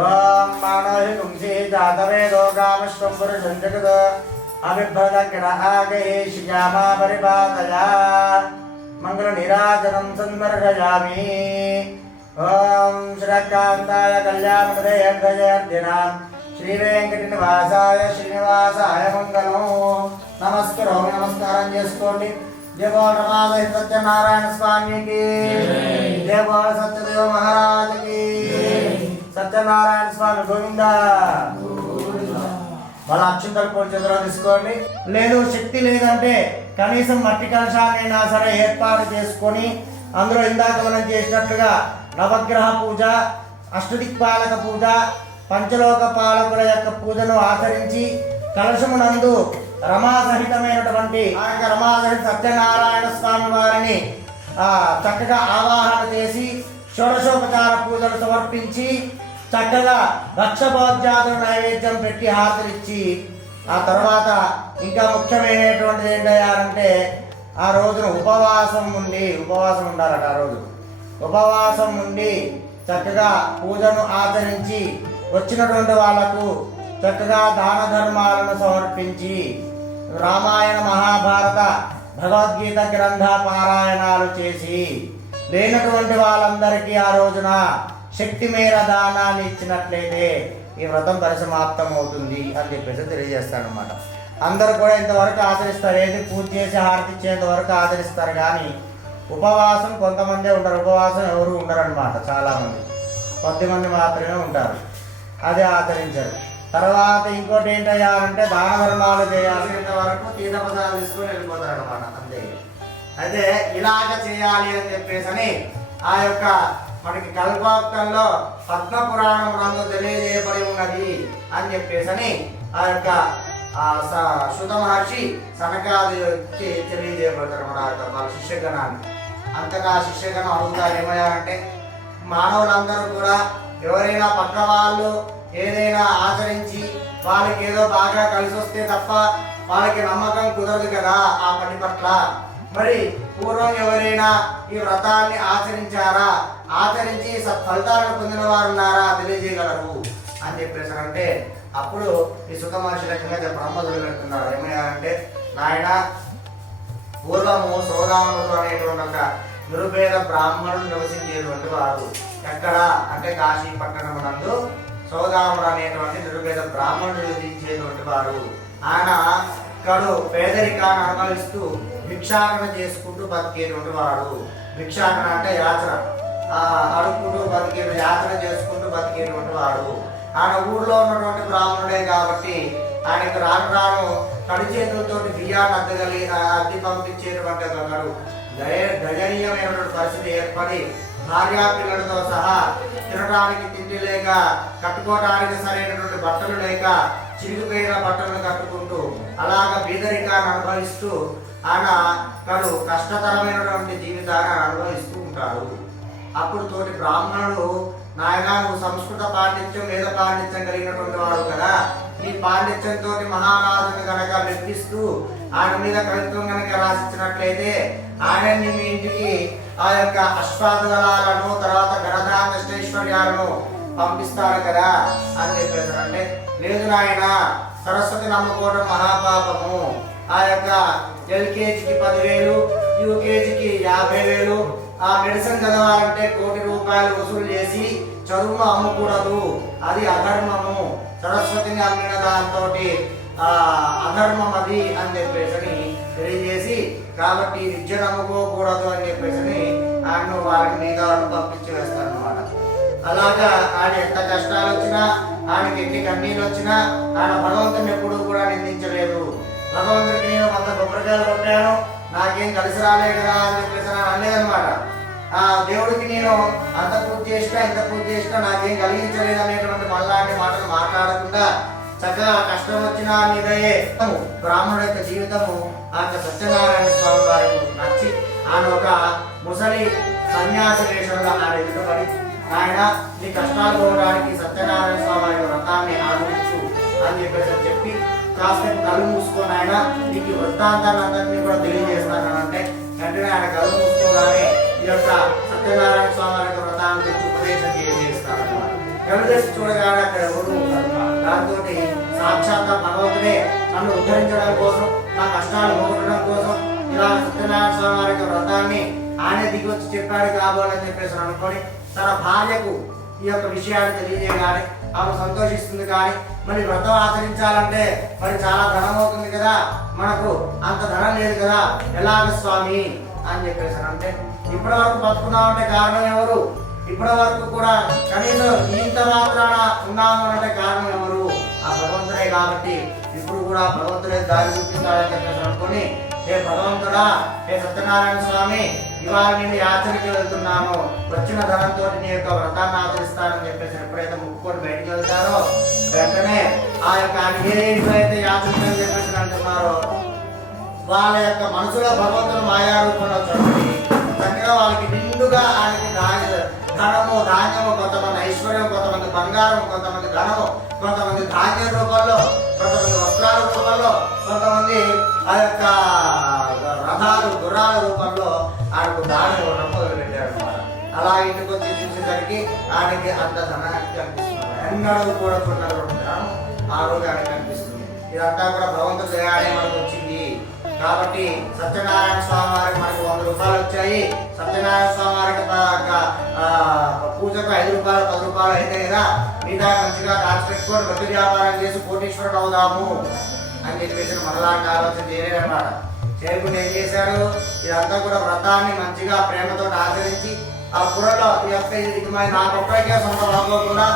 ఓం మానవి కుంసీ జాతవేదో కామశ్వం పురుషం జగద్ అవిభ్రదగ్ర ఆగయే శ్యామా పరిపాతయా మంగళ నిరాజనం సందర్శయామి. ఓం శ్రీకాంతాయ కళ్యాణదయర్దయర్దినాం శ్రీ వెంకట నివాసాయ శ్రీనివాసాయ మంగళం. నమస్కారం చేసుకోండి. జయ బోల్ రమాదేవి సత్యనారాయణ స్వామికి, జయ బోల్ సత్యదేవ మహారాజుకి. సత్యనారాయణ స్వామి గోవింద. వాళ్ళ అక్షంతలు పోటీ చేతిలో తీసుకోండి. లేదు శక్తి లేదంటే కనీసం మట్టి కలశాన్నైనా సరే ఏర్పాటు చేసుకొని అందులో ఇందాక మనం చేసినట్లుగా నవగ్రహ పూజ, అష్టదిక్పాలక పూజ, పంచలోక పాలకుల యొక్క పూజను ఆచరించి కలశమునందు రమాసహితమైనటువంటి ఆ యొక్క రమాసహిత సత్యనారాయణ స్వామి వారిని చక్కగా ఆవాహన చేసి షోడశోపచార పూజలు సమర్పించి చక్కగా భక్షభోజ్యాదుల నైవేద్యం పెట్టి హారతిచ్చి ఆ తర్వాత ఇంకా ముఖ్యమైనటువంటిది ఏంటంటే ఆ రోజున ఉపవాసం ఉండాలట. ఆ రోజు ఉపవాసం ఉండి చక్కగా పూజను ఆచరించి వచ్చినటువంటి వాళ్లకు చక్కగా దాన ధర్మాలను సమర్పించి రామాయణ మహాభారత భగవద్గీత గ్రంథ పారాయణాలు చేసి లేనటువంటి వాళ్ళందరికీ ఆ రోజున శక్తి మేర దానాన్ని ఇచ్చినట్లయితే ఈ వ్రతం పరిసమాప్తం అవుతుంది అని చెప్పేసి తెలియజేస్తాడనమాట. అందరూ కూడా ఇంతవరకు ఆచరిస్తారు, ఏది పూజ చేసి హారతి ఇచ్చేంత వరకు ఆచరిస్తారు. కానీ ఉపవాసం కొంతమందే ఉంటారు, ఉపవాసం ఎవరు ఉండరు అనమాట. చాలామంది 10 మంది మాత్రమే ఉంటారు, అది ఆచరించరు. తర్వాత ఇంకోటి ఏంటయ్యా అంటే దాన ధర్మాలు చేయాలి, ఇంతవరకు తీర్థపదాలు తీసుకొని వెళ్ళిపోతారు అనమాట, అంతే. అయితే ఇలాగ చేయాలి అని చెప్పేసి ఆ యొక్క మనకి కల్పోక్తంలో పద్మపురాణం నందు తెలియజేయబడి ఉన్నది అని చెప్పేసి ఆ యొక్క సుత మహర్షి సనకాదికి తెలియజేయబడతారు మన వాళ్ళ శిష్యగణాన్ని. అంతగా శిష్యగణం అడుగుతారు ఏమయ్యా అంటే, మానవులందరూ కూడా ఎవరైనా పక్క వాళ్ళు ఏదైనా ఆచరించి వాళ్ళకి ఏదో బాగా కలిసి వస్తే తప్ప వాళ్ళకి నమ్మకం కుదరదు కదా ఆ పని పట్ల. మరి పూర్వం ఎవరైనా ఈ వ్రతాన్ని ఆచరించారా, ఆచరించి సత్ఫలితాలను పొందిన వారు ఉన్నారా తెలియజేయగలరు అని చెప్పేసి అంటే, అప్పుడు ఈ సుత మహర్షి లక్ష్యంగా బ్రహ్మదులు పెడుతున్నారు. ఏమయ్యా అంటే, నాయన పూర్వము సోదాముడు అనేటువంటి ఒక నిరుపేద బ్రాహ్మణుడు నివసించేటువంటి వాడు. ఎక్కడ అంటే కాశీ పట్టణం నందు సోదాముడు అనేటువంటి నిరుపేద బ్రాహ్మణుడు నివసించేటువంటి వాడు. ఆయన కడు పేదరికాన్ని అనుభవిస్తూ భిక్షాటన చేసుకుంటూ బతికేటువంటి వాడు. భిక్షాటన అంటే యాత్ర, అడుక్కుంటూ బతికే యాత్ర చేసుకుంటూ బతికేటువంటి వాడు. ఆయన ఊళ్ళో ఉన్నటువంటి బ్రాహ్మణుడే కాబట్టి ఆయనకు రాను రాను కడి చేతులతో బియ్యాన్ని అద్దె పంపించేటువంటి ఒకరు దయనీయమైనటువంటి పరిస్థితి ఏర్పడి భార్యా పిల్లలతో సహా తినడానికి తిండి లేక, కట్టుకోవడానికి సరైనటువంటి బట్టలు లేక, చిరిగిపోయిన బట్టలను కట్టుకుంటూ అలాగ బీదరికాన్ని అనుభవిస్తూ ఆయన కడు కష్టతరమైనటువంటి జీవితాన్ని అనుభవిస్తూ ఉంటాడు. అప్పుడు తోటి బ్రాహ్మణుడు, నాయన నువ్వు సంస్కృత పాండిత్యం వేద పాండిత్యం కలిగినటువంటి వాడు కదా, నీ పాండిత్యంతో మహారాజుని కనుక మెప్పిస్తూ ఆయన మీద కవిత్వం కనుక రాసిచ్చినట్లయితే ఆయన మీ ఇంటికి ఆ యొక్క అశ్వాదళాలను తర్వాత గణధాన్యైశ్వర్యాలను పంపిస్తాడు కదా అని చెప్పేసి అంటే, లేదు నాయన సరస్వతి నమ్ముకోవడం మహాపాపము. ఆ యొక్క ఎల్కేజీకి 10,000, యూకేజీకి 50,000, ఆ మెడిసిన్ చదవాలంటే 1 కోటి రూపాయలు వసూలు చేసి చదువును అమ్మకూడదు, అది అధర్మము. సరస్వతిని అమ్మిన దాంతో అధర్మం అది అని చెప్పేసి తెలియజేసి, కాబట్టి విద్యను అమ్ముకోకూడదు అని చెప్పేసి ఆయన వారికి మీద పంపించి వేస్తారనమాట. అలాగా ఆయన ఎంత కష్టాలు వచ్చినా, ఆయనకి ఎన్ని కన్నీళ్ళు వచ్చినా ఆయన భగవంతుని ఎప్పుడూ కూడా నిందించలేదు. భగవంతుడికి నేను 100 కొబ్బరికాయలు కొట్టాను, నాకేం కలిసి రాలే కదా అని చెప్పేసి అనలేదనమాట. ఆ దేవుడికి నేను అంత పూజ చేసినా ఇంత పూజ చేసినా నాకేం కలిగించలేదు అనేటువంటి మళ్ళాంటి మాటలు మాట్లాడకుండా చక్కగా కష్టం వచ్చినా మీదయే బ్రాహ్మణుడి యొక్క జీవితము ఆ యొక్క సత్యనారాయణ స్వామి వారికి నచ్చి ఆయన ఒక ముసలి సన్యాసి వేషంగా ఆయన ఎదుటపడి, ఆయన నీ కష్టాలు పోవడానికి సత్యనారాయణ స్వామి వారి వ్రతాన్ని ఆదరించు అని చెప్పి కాస్త కళ్ళు మూసుకొని ఆయన నీకు వృత్తాంతాన్ని అందరినీ కూడా తెలియజేస్తాను అంటే, వెంటనే ఆయన కళ్ళు మూసుకోగానే ఈ యొక్క సత్యనారాయణ స్వామి వారి యొక్క వ్రతాన్ని తెచ్చి ఉపదేశం చేస్తాడు. కళ్ళు తెచ్చి చూడగానే అక్కడ ఎవరు ఉంటారు. దాంతో సాక్షాత్ భగవంతుడే నన్ను ఉద్ధరించడం కోసం, నా కష్టాలు పోగొట్టడం కోసం ఇలా సత్యనారాయణ స్వామి వారి యొక్క వ్రతాన్ని ఆయన దిగి వచ్చి చెప్పాడు కాబోలని చెప్పేసి అనుకొని తన భార్యకు ఈ యొక్క విషయాన్ని తెలియజేయగానే ఆమె సంతోషిస్తుంది. కానీ మరి వ్రతం ఆచరించాలంటే మరి చాలా ధనం అవుతుంది కదా, మనకు అంత ధనం లేదు కదా, ఎలాగ స్వామి అని చెప్పేసి అంటే, ఇప్పటి వరకు బతుకున్నామంటే కారణం ఎవరు? ఇప్పటి వరకు కూడా కనీసం ఇంత మాత్రాన ఉన్నాము అంటే కారణం ఎవరు? ఆ భగవంతుడే. కాబట్టి ఇప్పుడు కూడా భగవంతుడే దారి చూపిస్తాడని చెప్పేసి అనుకుని, ఏ భగవంతుడా, ఏ సత్యనారాయణ స్వామి, ఇవాళ నేను యాత్రకి వెళ్తున్నాను, వచ్చిన ధనంతో నీ యొక్క వ్రతాన్ని ఆచరిస్తానని చెప్పేసి ఎప్పుడైతే ముక్కుకొని బయటికి వెళ్తారో వెంటనే ఆ యొక్క అయితే యాత్రకి అని చెప్పేసి అంటున్నారో వాళ్ళ యొక్క మనసులో భగవంతుడు మాయా రూపంలో చదువుని చక్కగా వాళ్ళకి నిండుగా ఆయనకి ధనము ధాన్యము, కొంతమంది ఐశ్వర్యం, కొంతమంది బంగారం, కొంతమంది ధనము, కొంతమంది ధాన్యం రూపంలో, కొంతమంది వస్త్రాల రూపంలో, కొంతమంది ఆ యొక్క రథాలు గుర్రాల రూపంలో ఆయనకు దాని ఇవ్వడం మొదలుపెట్టారు అనమాట. అలా ఇంటికి వచ్చి చూసేసరికి ఆయనకి అంత ధనానికి కనిపిస్తుంది. ఎన్నడూ కూడా కొన్నటువంటి ధనం ఆ రోజు ఆయనకి కనిపిస్తుంది. ఇదంతా కూడా భగవంతుడు దయాడే మనకు వచ్చింది. కాబట్టి సత్యనారాయణ స్వామి వారికి మనకు 100 రూపాయలు వచ్చాయి. సత్యనారాయణ స్వామి వారికి పూజకు 5 రూపాయలు 10 రూపాయలు అయితే కదా, మీద మంచిగా దాచిపెట్టుకొని వడ్డీ వ్యాపారం చేసి కోటీశ్వరుడు అవుదాము అని చెప్పేసి మనలాంటి ఆలోచన చేయలేదన్నమాట. చేయకుండా ఏం చేశారు? ఇదంతా కూడా వ్రతాన్ని మంచిగా ప్రేమతో ఆచరించి ఆ పురలో ఈ యొక్క ఇది మరి నాకు ఒక్కడికే సొంతం అనుకోకుండా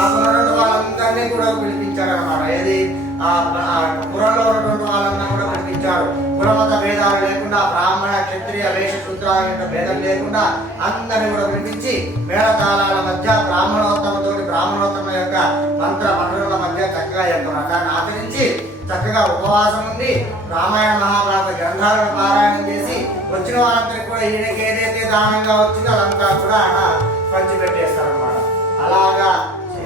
ఆ పురలో వాళ్ళందరినీ కూడా పిలిపించాడు అనమాట. ఏది ఆ పురంలో ఉన్నటువంటి వాళ్ళందరూ కూడా పిలిపించాడు. కులమత భేదాలు లేకుండా, బ్రాహ్మణ క్షత్రియ వేష శూద్రాల భేదం లేకుండా అందరినీ కూడా పిలిపించి మేళతాళాల మధ్య బ్రాహ్మణోత్తమ యొక్క మంత్ర మండల మధ్య చక్కగా యొక్క వ్రతాన్ని ఆచరించి చక్కగా ఉపవాసం ఉండి రామాయణ మహాభారత గ్రంథాలను పారాయణం చేసి వచ్చిన వాళ్ళందరికీ కూడా ఈయనకి ఏదైతే దానంగా వచ్చిందో అదంతా కూడా ఆయన పంచిపెట్టేస్తారనమాట. అలాగా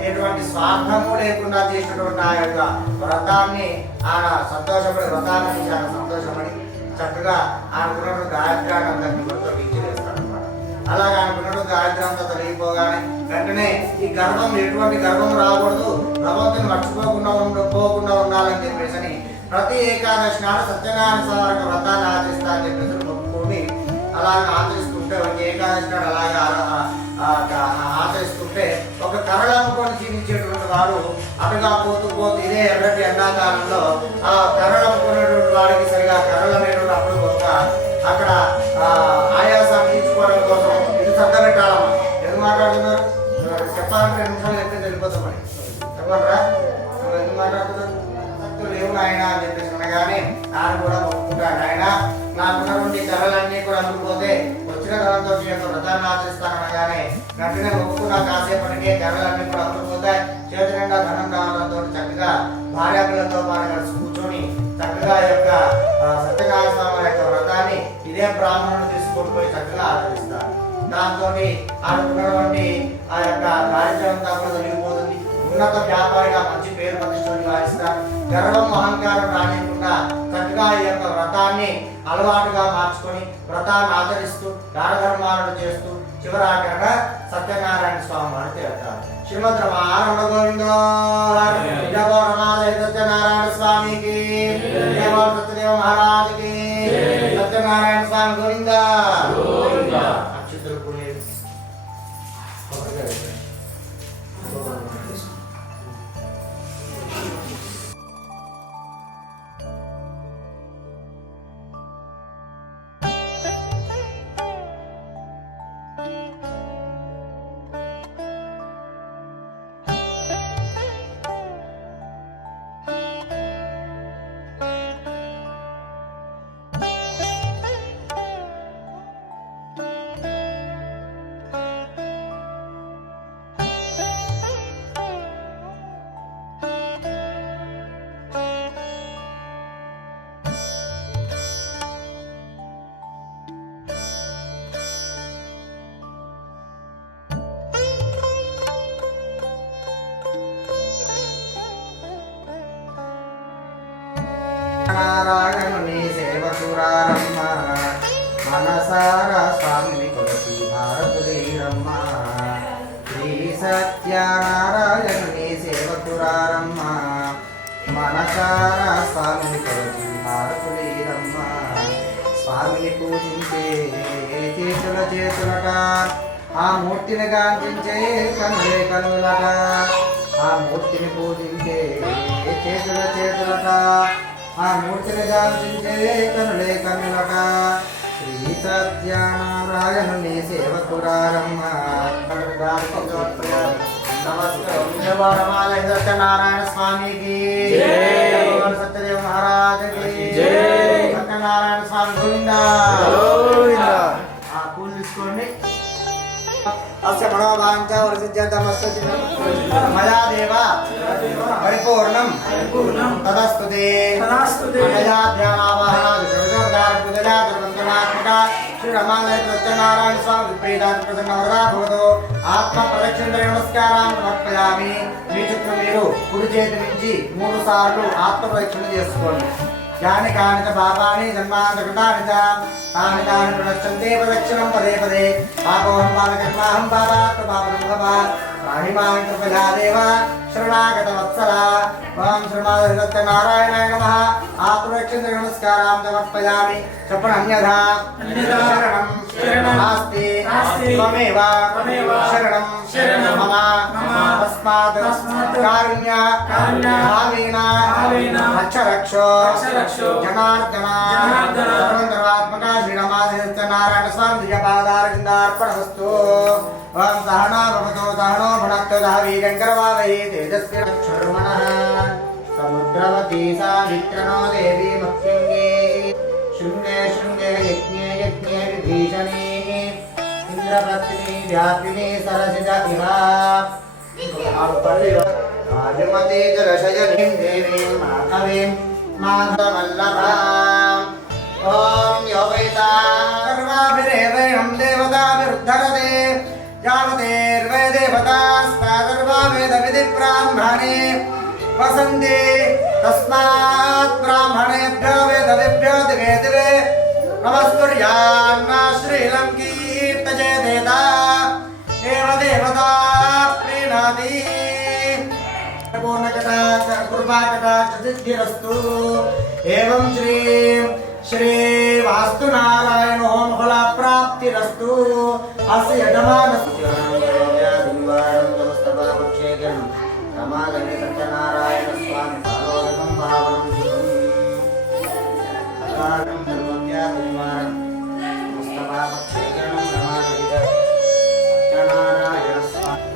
ఎటువంటి స్వార్థము లేకుండా చేసినటువంటి ఆ యొక్క వ్రతాన్ని ఆయన సంతోషపడి వ్రతాన్ని చాలా సంతోషపడి చక్కగా ఆయనకున్నటువంటి గాయత్రాన్ని అందరినీ మొత్తం ఇచ్చేస్తారనమాట. అలాగే ఆయనకున్నటువంటి గాయత్రి అంతా తొలగిపోగానే వెంటనే ఈ గర్భం ఎటువంటి గర్భం రాకూడదు, భగవంతుని మర్చిపోకుండా ఉండాలని చెప్పేసి ప్రతి ఏకాదశి నాడు సత్యనారాయణ స్వామి వ్రతాన్ని ఆచరిస్తా అని చెప్పేసి మొక్కుకొని అలాగే ఆచరిస్తుంటే ఒక ఏకాదశి నాడు అలాగే ఆచరిస్తుంటే ఒక కరళమ్ముకొని జీవించేటువంటి వాడు అటుగా పోతూ ఇదే ఎర్రటి ఎండాకాలంలో ఆ కరళమ్ముకునేటువంటి వాడికి సరిగా కరళనేటువంటి అప్పుడు ఒక అక్కడ ఆయాసాన్ని తీర్చుకోవడం కోసం ఇది సర్దపెట్టాలమ్మా. ఎందుకు మాట్లాడుతున్నారు? చెప్పాలంటే 2 నిమిషాలు చెప్తే వెళ్ళిపోతామని చెప్పరా? ఎందుకు మాట్లాడుతున్నారు? శక్తులు లేవు నాయన అని చెప్పేసి అనగానే ఆయన కూడా మొక్కుకుంటాడు. ఆయన నాకున్నటువంటి కళలన్నీ కూడా అందుకుపోతే వచ్చిన కళలతో వ్రతాన్ని ఆచరిస్తాననగానే వెంటనే మొక్కుకున్న కాసేపటికే కళలన్నీ కూడా అందుకుపోతాయి. చేతి నిండా ధనం రావడంతో చక్కగా భార్యాపిల్లలతో పాటు కలిసి కూర్చొని చక్కగా యొక్క సత్యనారాయణ స్వామి యొక్క వ్రతాన్ని ఇదే బ్రాహ్మణుడు తీసుకొని పోయి చక్కగా ఆచరిస్తారు. దాంతో ఆడుకున్నటువంటి ఆ యొక్క కార్యక్రమం అంతా కూడా తొలగిపోతుంది. ఉన్నత వ్యాపారిగా మంచి పేరు ప్రతిష్టలు గావిస్తారు. గర్వం అహంకారం రానికుండా చక్కగా ఈ యొక్క వ్రతాన్ని అలవాటుగా మార్చుకొని వ్రతాన్ని ఆచరిస్తూ దాన ధర్మాలను చేస్తూ చివరాకరణ సత్యనారాయణ స్వామి వారు తిరుగుతారు. శ్రీమద్ రమారమణ గోవిందో సత్యనారాయణ స్వామికి సత్యదేవ మహారాజుకి సత్యనారాయణ స్వామి గోవిందా. అక్షితులు నారాయణుని సేవకురారమ్మ మనసారా స్వామిని కొలసి భారతులీరమ్మ. శ్రీ సత్యనారాయణుని సేవకురారమ్మ మనసారా స్వామిని కొలసి భారతులీరమ్మ. స్వామిని పూజించే చేతులట ఆ మూర్తిని గాంచించే కనులట. ఆ మూర్తిని పూజించే చేతులట ఆ మూర్తిని గాంచించే కనులట. శ్రీ సత్యనారాయణుని సేవకురారమ్మ. నమస్కారం సత్యనారాయణ స్వామికి, సత్యదేవ మహారాజుకి, సత్యనారాయణ స్వామి గోవిందా. పూలు తీసుకోండి. అస్య మనోవాంఛ వరసిద్ధ్యర్థమస్య మయా దేవ పరిపూర్ణం తదస్తుతే. శ్రీ రమాలయ సత్యనారాయణ స్వామి ప్రీతాన్ని ప్రసన్న వరదా భవతు. ఆత్మ ప్రదక్షిణ నమస్కారాన్ని సమర్పయామి. మీ చుట్టూ మీరు కుడి చేతి నుంచి 3 సార్లు ఆత్మ ప్రదక్షిణ చేసుకోండి. యాని కాని చ పాపాని జన్మాంతకృతాని చ తాని ప్రదక్షంతే ప్రదక్షిణం పదే పదే. పాపోహం పాపకర్మాహం పాపాత్మ పాపనం భవ. पाणिमां कृपया देव शरणागतवत्सला ओम श्रीमद्सत्यनारायणाय नमः आत्मरक्षेन्द्र नमस्कारां समर्पयामि शरणन्यथा शरणं नास्ति त्वमेव शरणं मम तस्मात् कारुण्य भावेन रक्षरक्षो जनार्दन सर्वधर्मात्मका श्रीरामचन्द्रनारायण स्वामी पादारविन्दार्पणमस्तु ओम सहना भवतु सहनो भुनक्तु सह वीर्यङ्करवावहै तेजस्विनाक्षर्मणः समुद्रवती सावित्रणो देवी मत्स्यङ्गे शृङ्गे शृङ्गे यज्ञे यज्ञे विभीषणे इंद्रपत्नी व्यापिनी सरसिज इहा आदिमती जलशयनीं देवीं माधवीं माधवल्लभाम् ओम योगैता सर्वाभिरेवैनं देवताभिरुद्धरते यावतेर्वै देवतास्तादर्वावेदविधिब्राह्मणे वसन्ति तस्मात् ब्राह्मणेभ्यो वेदविभ्यो दिवे दिवे नमस्कुर्यान्न श्रीलं कीर्तयेदेता एव देवता प्रीणाति पूर्णकटाक्ष कृपाकटाक्ष सिद्धिरस्तु एवं श्री वास्तुनारायण ओम फला प्राप्तिरस्तु अस्य यजमानस्य रमागणि सत्यनारायण स्वामी पादोदकं भावनं शुभं धर्मव्यादिवारं मुस्तफापक्षेकरणं रमागणि सत्यनारायण स्वामी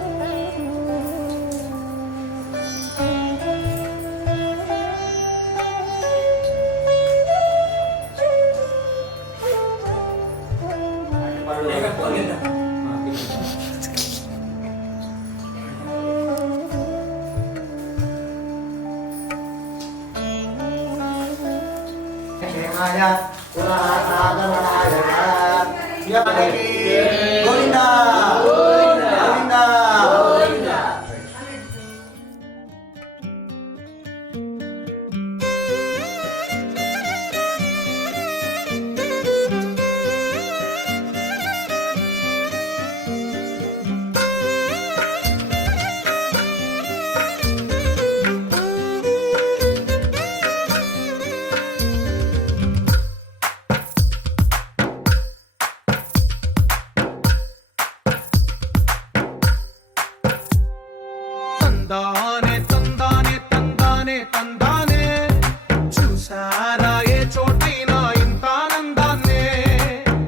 गोविंदा गोविंदा తందానే తందానే తందానే తందానే చూసారా ఏ చోటైనా ఇంత ఆనందాన్నే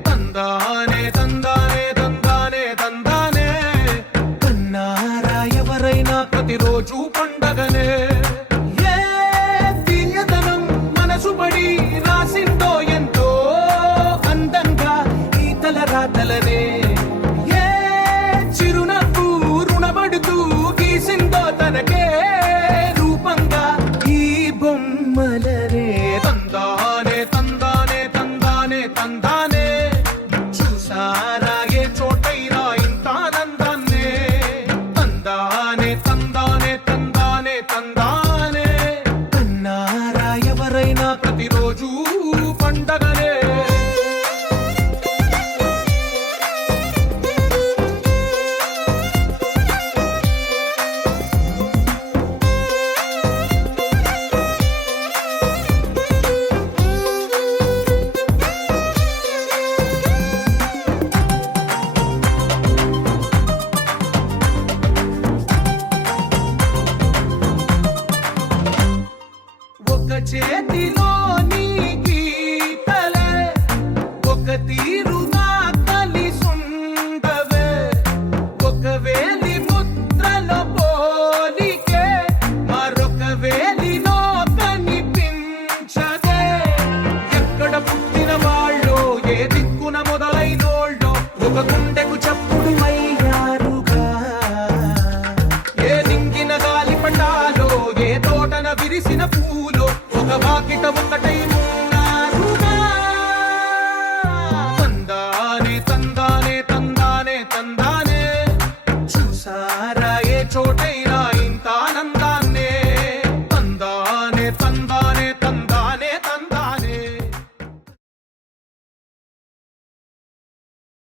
తందానే తందానే తందానే తందానే కన్నారా ఎవరైనా ప్రతిరోజు పండగనే ఏ తీయదనం మనసు పడి రాసిందో ఎంతో అందంగా ఈ తల రాతలనే ఏ చిరునవ్వు రుణపడుతూ గీసిందో తనకే రూపంగా ఈ బొమ్మలనే తందానే తందానే తందానే తందానే చూసారా ఏ చోటైనా ఇంత ఆనందాన్నే తందానే తందానే